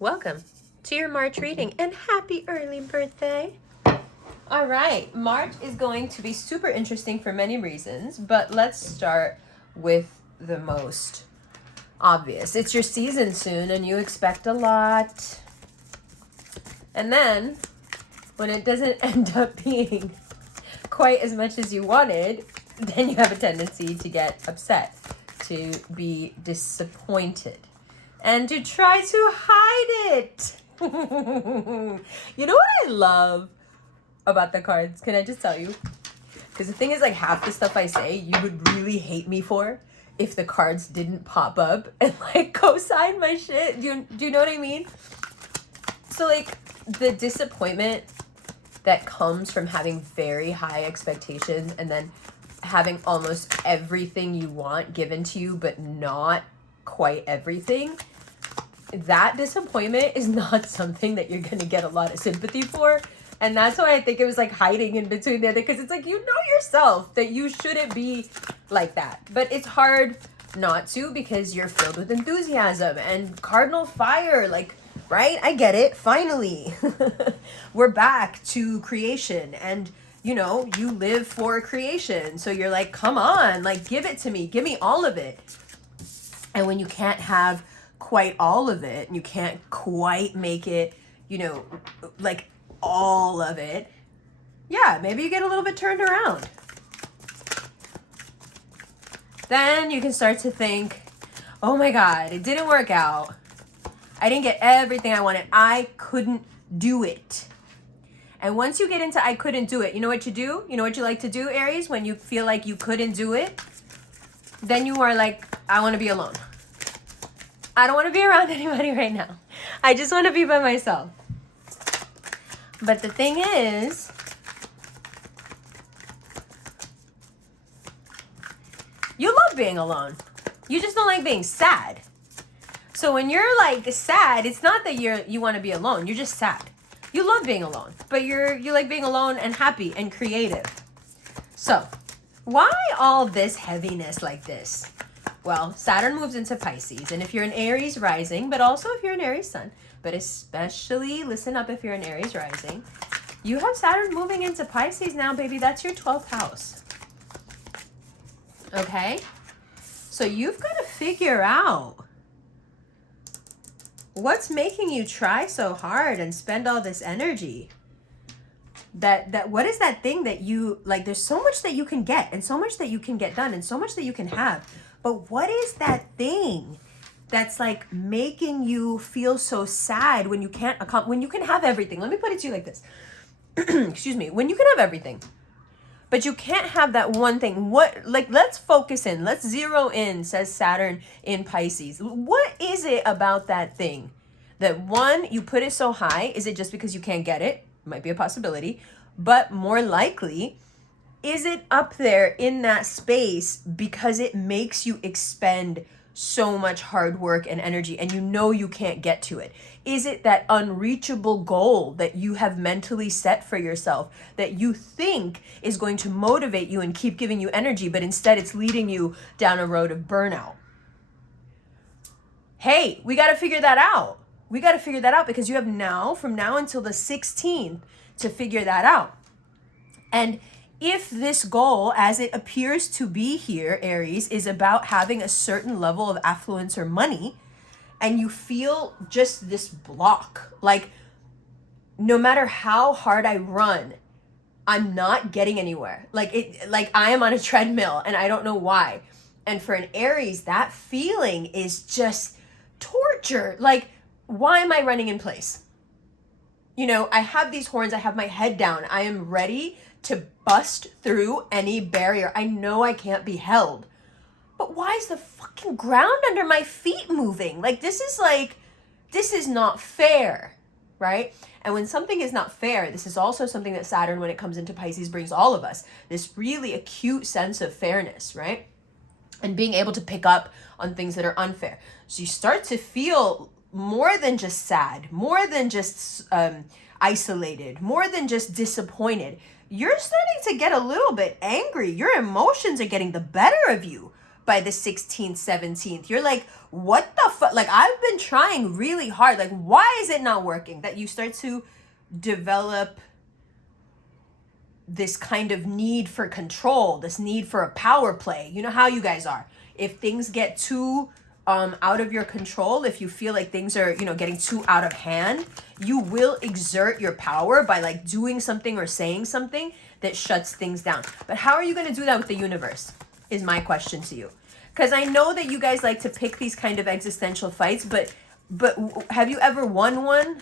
Welcome to your March reading and happy early birthday. All right, March is going to be super interesting for many reasons, but let's start with the most obvious. It's your season soon and you expect a lot. And then when it doesn't end up being quite as much as you wanted, then you have a tendency to get upset, to be disappointed, and to try to hide it. You know what I love about the cards? Can I just tell you? Because the thing is, like, half the stuff I say, you would really hate me for if the cards didn't pop up and, like, co-sign my shit. Do you know what I mean? So, like, the disappointment that comes from having very high expectations and then having almost everything you want given to you, but not quite everything. That disappointment is not something that you're going to get a lot of sympathy for. And that's why I think it was like hiding in between there, because it's like, you know yourself that you shouldn't be like that. But it's hard not to, because you're filled with enthusiasm and cardinal fire. Like, right? I get it. Finally, we're back to creation, and you know, you live for creation. So you're like, come on, like, give it to me. Give me all of it. And when you can't have quite all of it, and you can't quite make it, you know, like all of it, yeah, maybe you get a little bit turned around. Then you can start to think, oh my God, it didn't work out. I didn't get everything I wanted. I couldn't do it. And once you get into I couldn't do it, you know what you do? You know what you like to do, Aries, when you feel like you couldn't do it? Then you are like, I want to be alone. I don't want to be around anybody right now. I just want to be by myself. But the thing is, you love being alone. You just don't like being sad. So when you're like sad, it's not that you want to be alone. You're just sad. You love being alone, but you like being alone and happy and creative. So why all this heaviness like this? Well, Saturn moves into Pisces, and if you're an Aries rising, but also if you're an Aries sun, but especially listen up if you're an Aries rising, you have Saturn moving into Pisces now, baby. That's your 12th house. Okay? So you've got to figure out what's making you try so hard and spend all this energy. That what is that thing that you like? There's so much that you can get, and so much that you can get done, and so much that you can have. But what is that thing that's like making you feel so sad when you can't when you can have everything? Let me put it to you like this. Excuse me. When you can have everything, but you can't have that one thing. What, like, let's focus in. Let's zero in, says Saturn in Pisces. What is it about that thing that, one, you put it so high? Is it just because you can't get it? Might be a possibility. But more likely, is it up there in that space because it makes you expend so much hard work and energy and you know you can't get to it? Is it that unreachable goal that you have mentally set for yourself that you think is going to motivate you and keep giving you energy, but instead it's leading you down a road of burnout? Hey, we got to figure that out. We got to figure that out, because you have now, from now until the 16th, to figure that out. And if this goal, as it appears to be here, Aries, is about having a certain level of affluence or money, and you feel just this block, like no matter how hard I run, I'm not getting anywhere. Like I am on a treadmill and I don't know why. And for an Aries, that feeling is just torture. Like, why am I running in place? You know, I have these horns, I have my head down. I am ready to bust through any barrier. I know I can't be held. But why is the fucking ground under my feet moving? Like, this is not fair, right? And when something is not fair, this is also something that Saturn, when it comes into Pisces, brings all of us. This really acute sense of fairness, right? And being able to pick up on things that are unfair. So you start to feel more than just sad, more than just isolated, more than just disappointed. You're starting to get a little bit angry. Your emotions are getting the better of you. by the 16th, 17th. You're like, what the fuck? Like, I've been trying really hard. Like, why is it not working? That you start to develop this kind of need for control, this need for a power play. You know how you guys are. If things get too out of your control, if you feel like things are, you know, getting too out of hand, you will exert your power by like doing something or saying something that shuts things down. But how are you going to do that with the universe is my question to you. Because I know that you guys like to pick these kind of existential fights, but have you ever won one?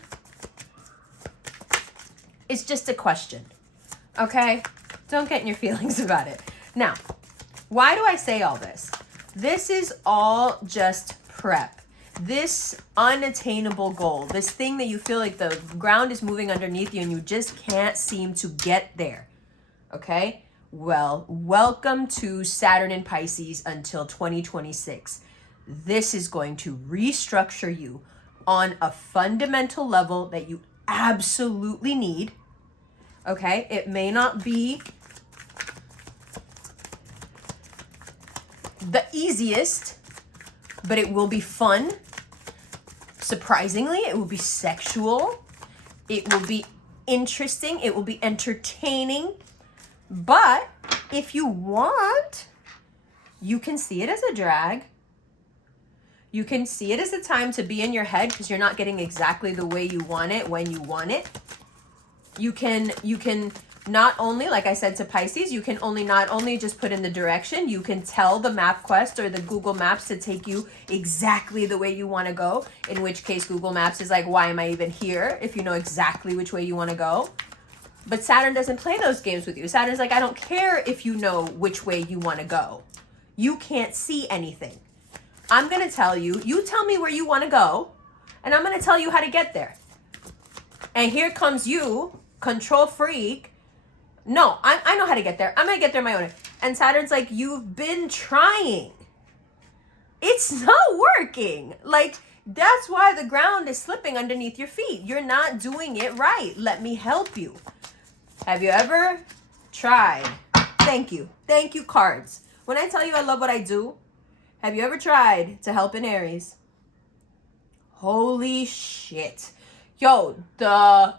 It's just a question. Okay? Don't get in your feelings about it. Now, why do I say all this? This is all just prep. This unattainable goal, this thing that you feel like the ground is moving underneath you and you just can't seem to get there. Okay? Well, welcome to Saturn in Pisces until 2026. This is going to restructure you on a fundamental level that you absolutely need. Okay? It may not be the easiest, but it will be fun. Surprisingly, it will be sexual. It will be interesting. It will be entertaining. But if you want, you can see it as a drag. You can see it as a time to be in your head because you're not getting exactly the way you want it when you want it. You can not only, like I said to Pisces, you can not only just put in the direction, you can tell the MapQuest or the Google Maps to take you exactly the way you want to go, in which case Google Maps is like, why am I even here if you know exactly which way you want to go? But Saturn doesn't play those games with you. Saturn's like, I don't care if you know which way you want to go. You can't see anything. I'm going to tell you, you tell me where you want to go, and I'm going to tell you how to get there. And here comes you, control freak. No, I know how to get there. I'm going to get there my own way. And Saturn's like, you've been trying. It's not working. Like, that's why the ground is slipping underneath your feet. You're not doing it right. Let me help you. Have you ever tried? Thank you. Thank you, cards. When I tell you I love what I do, have you ever tried to help an Aries? Holy shit. Yo, the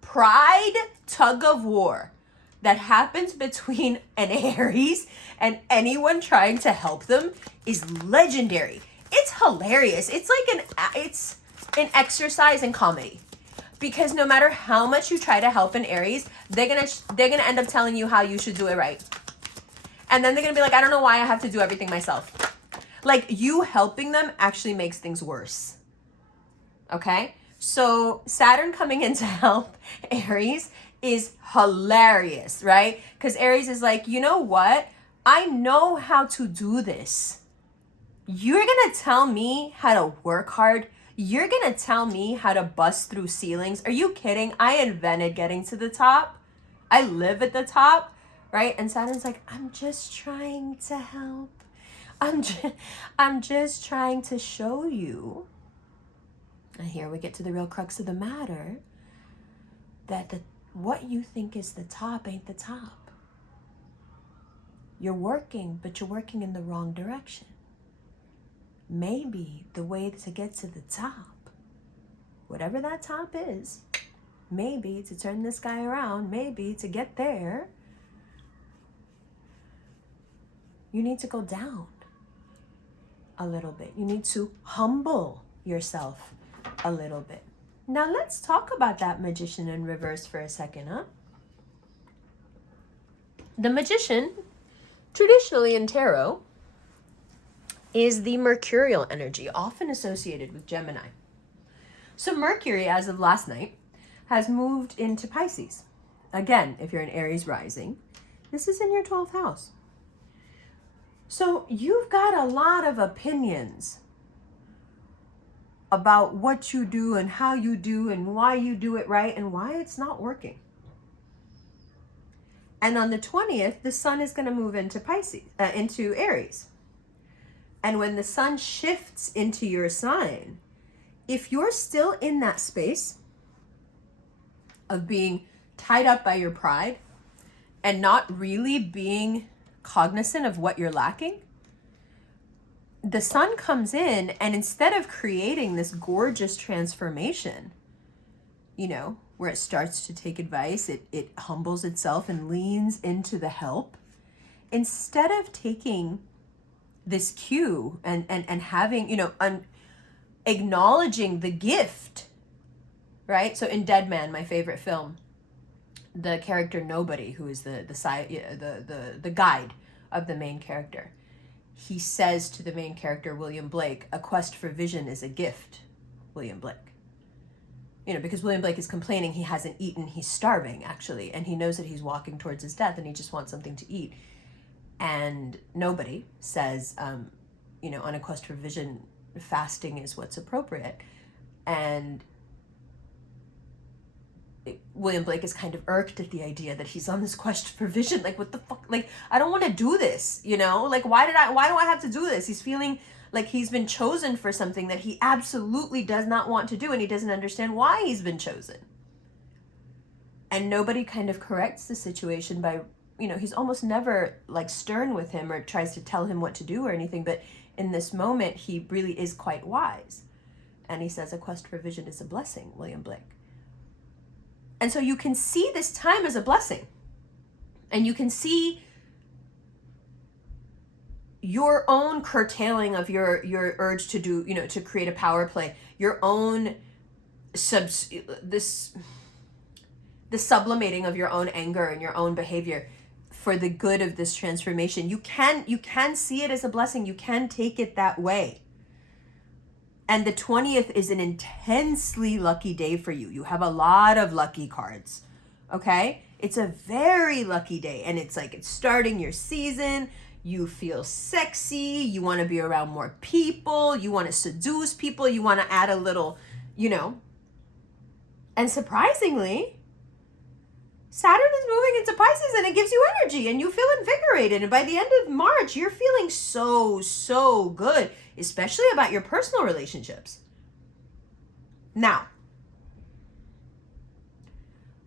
pride tug of war that happens between an Aries and anyone trying to help them is legendary. It's hilarious. It's like an exercise in comedy. Because no matter how much you try to help an Aries, they're gonna end up telling you how you should do it right. And then they're gonna be like, I don't know why I have to do everything myself. Like, you helping them actually makes things worse. Okay? So Saturn coming in to help Aries is hilarious, right? Because Aries is like, you know what? I know how to do this. You're gonna tell me how to work hard. You're gonna tell me how to bust through ceilings. Are you kidding? I invented getting to the top. I live at the top, right? And Saturn's like, I'm just trying to help. I'm just trying to show you. And here we get to the real crux of the matter, that what you think is the top ain't the top. You're working, but you're working in the wrong direction. Maybe the way to get to the top, whatever that top is, maybe to turn this guy around, maybe to get there, you need to go down a little bit. You need to humble yourself a little bit. Now let's talk about that Magician in reverse for a second, huh? The Magician, traditionally in tarot, is the mercurial energy, often associated with Gemini. So Mercury, as of last night, has moved into Pisces. Again, if you're an Aries rising, this is in your 12th house. So you've got a lot of opinions about what you do and how you do and why you do it right and why it's not working. And on the 20th, the sun is going to move into into Aries. And when the sun shifts into your sign, if you're still in that space of being tied up by your pride and not really being cognizant of what you're lacking, the sun comes in, and instead of creating this gorgeous transformation, you know, where it starts to take advice, it humbles itself and leans into the help. Instead of taking this cue and having, you know, acknowledging the gift, right? So in Dead Man, my favorite film, the character Nobody, who is the guide of the main character, he says to the main character, William Blake, a quest for vision is a gift, William Blake. You know, because William Blake is complaining he hasn't eaten, he's starving, actually, and he knows that he's walking towards his death and he just wants something to eat. And Nobody says, you know, on a quest for vision, fasting is what's appropriate. And William Blake is kind of irked at the idea that he's on this quest for vision. Like, what the fuck? Like, I don't want to do this, you know? Like, why do I have to do this? He's feeling like he's been chosen for something that he absolutely does not want to do, and he doesn't understand why he's been chosen. And Nobody kind of corrects the situation by, you know, he's almost never like stern with him or tries to tell him what to do or anything, but in this moment, he really is quite wise. And he says, a quest for vision is a blessing, William Blake. And so you can see this time as a blessing. And you can see your own curtailing of your urge to do, you know, to create a power play, your own the sublimating of your own anger and your own behavior for the good of this transformation. You can see it as a blessing. You can take it that way. And the 20th is an intensely lucky day for you. You have a lot of lucky cards, okay? It's a very lucky day. And it's like it's starting your season. You feel sexy. You want to be around more people. You want to seduce people. You want to add a little, you know. And surprisingly, Saturn is moving into Pisces and it gives you energy and you feel invigorated. And by the end of March, you're feeling so good, especially about your personal relationships. Now,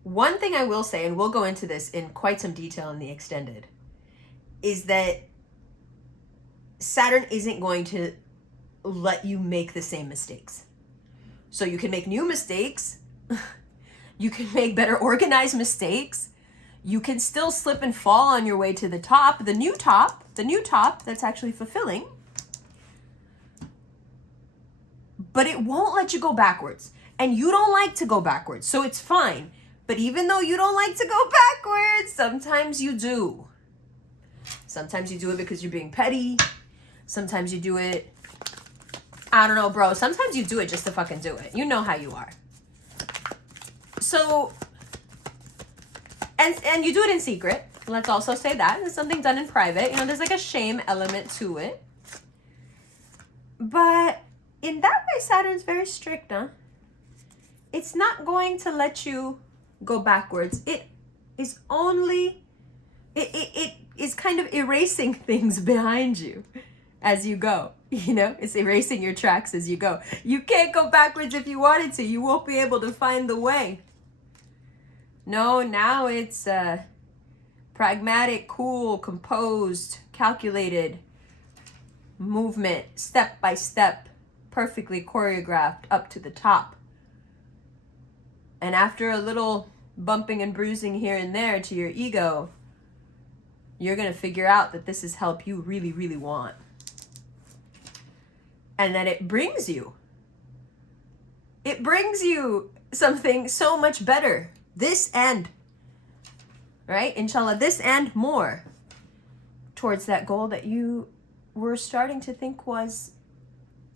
one thing I will say, and we'll go into this in quite some detail in the extended, is that Saturn isn't going to let you make the same mistakes. So you can make new mistakes. You can make better organized mistakes. You can still slip and fall on your way to the top, the new top that's actually fulfilling. But it won't let you go backwards. And you don't like to go backwards, so it's fine. But even though you don't like to go backwards, sometimes you do. Sometimes you do it because you're being petty. Sometimes you do it, I don't know, bro. Sometimes you do it just to fucking do it. You know how you are. So, and you do it in secret. Let's also say that. It's something done in private. You know, there's like a shame element to it. But in that way, Saturn's very strict, huh? It's not going to let you go backwards. It is only, it is kind of erasing things behind you as you go. You know, it's erasing your tracks as you go. You can't go backwards if you wanted to. You won't be able to find the way. No, now it's pragmatic, cool, composed, calculated movement, step by step, perfectly choreographed up to the top. And after a little bumping and bruising here and there to your ego, you're going to figure out that this is help you really, really want. And that it brings you something so much better. This and, right? Inshallah, this and more towards that goal that you were starting to think was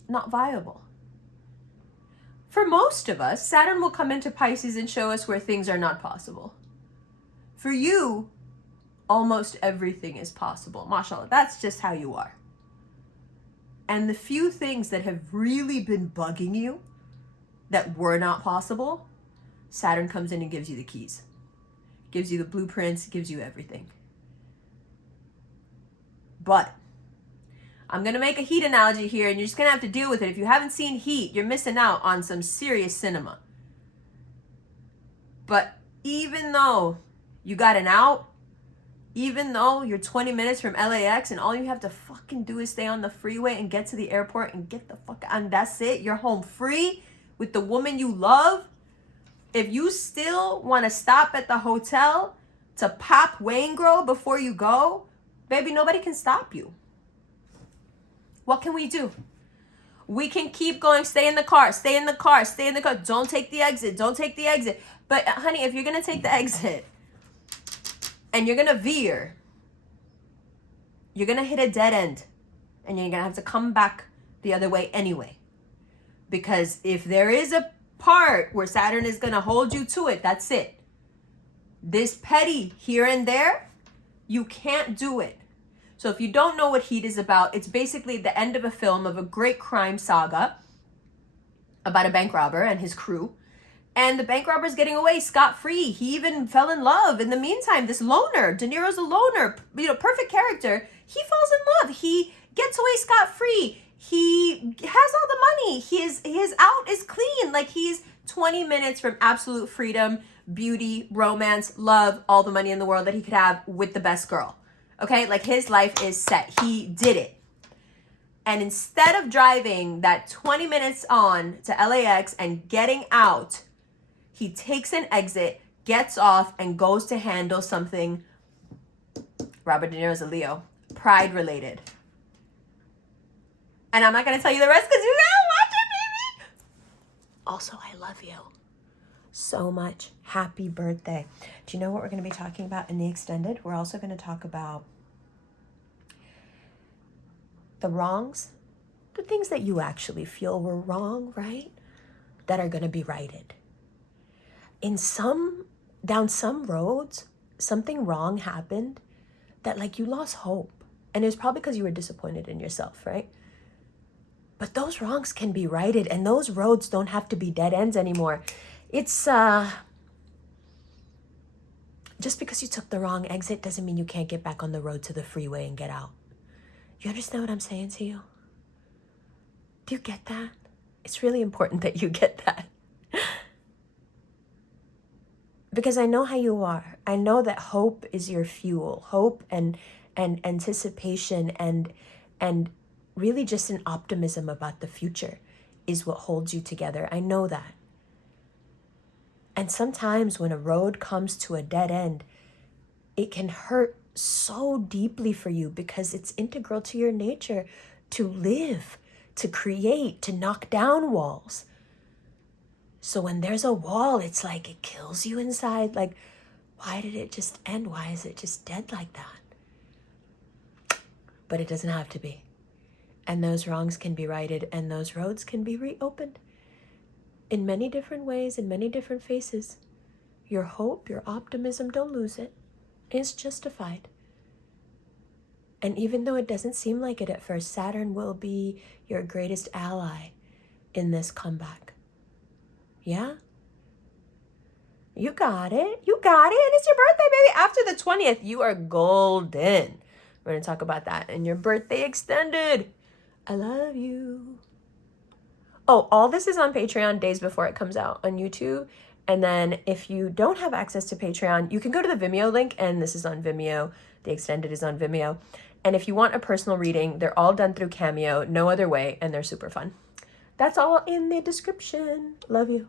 not viable. For most of us, Saturn will come into Pisces and show us where things are not possible. For you, almost everything is possible. MashaAllah, that's just how you are. And the few things that have really been bugging you that were not possible, Saturn comes in and gives you the keys. Gives you the blueprints, gives you everything. But I'm going to make a Heat analogy here, and you're just going to have to deal with it. If you haven't seen Heat, you're missing out on some serious cinema. But even though you got an out, Even though you're 20 minutes from LAX and all you have to fucking do is stay on the freeway and get to the airport and get the fuck out, and that's it. You're home free with the woman you love. If you still want to stop at the hotel to pop Waingro before you go, baby, nobody can stop you. What can we do? We can keep going. Stay in the car. Stay in the car. Stay in the car. Don't take the exit. Don't take the exit. But honey, if you're going to take the exit and you're going to veer, you're going to hit a dead end and you're going to have to come back the other way anyway. Because if there is a part where Saturn is going to hold you to it, that's it. This petty here and there, you can't do it. So if you don't know what Heat is about, it's basically the end of a film of a great crime saga about a bank robber and his crew. And the bank robber's getting away scot-free. He even fell in love. In the meantime, this loner, De Niro's a loner, perfect character. He falls in love. He gets away scot-free. He has all the money. His out is clean. Like, he's 20 minutes from absolute freedom, beauty, romance, love, all the money in the world that he could have with the best girl. Okay, like his life is set. He did it. And instead of driving that 20 minutes on to LAX and getting out, he takes an exit, gets off, and goes to handle something. Robert De Niro's a Leo, pride related. And I'm not going to tell you the rest because you gotta watch it, baby. Also, I love you so much. Happy birthday. Do you know what we're going to be talking about in the extended? We're also going to talk about the wrongs, the things that you actually feel were wrong, right? That are going to be righted. Down some roads, something wrong happened that, like, you lost hope. And it was probably because you were disappointed in yourself, right? But those wrongs can be righted, and those roads don't have to be dead ends anymore. It's, just because you took the wrong exit doesn't mean you can't get back on the road to the freeway and get out. You understand what I'm saying to you? Do you get that? It's really important that you get that. Because I know how you are. I know that hope is your fuel. Hope and anticipation and really just an optimism about the future is what holds you together. I know that. And sometimes when a road comes to a dead end, it can hurt so deeply for you because it's integral to your nature to live, to create, to knock down walls. So when there's a wall, it's like it kills you inside. Like, why did it just end? Why is it just dead like that? But it doesn't have to be. And those wrongs can be righted, and those roads can be reopened in many different ways, in many different faces. Your hope, your optimism, don't lose it. It's justified. And even though it doesn't seem like it at first, Saturn will be your greatest ally in this comeback. Yeah? You got it. You got it. And it's your birthday, baby. After the 20th, you are golden. We're going to talk about that in your birthday extended. I love you. Oh, all this is on Patreon days before it comes out on YouTube. And then if you don't have access to Patreon, you can go to the Vimeo link, and this is on Vimeo. The extended is on Vimeo. And if you want a personal reading, they're all done through Cameo, no other way, and they're super fun. That's all in the description. Love you.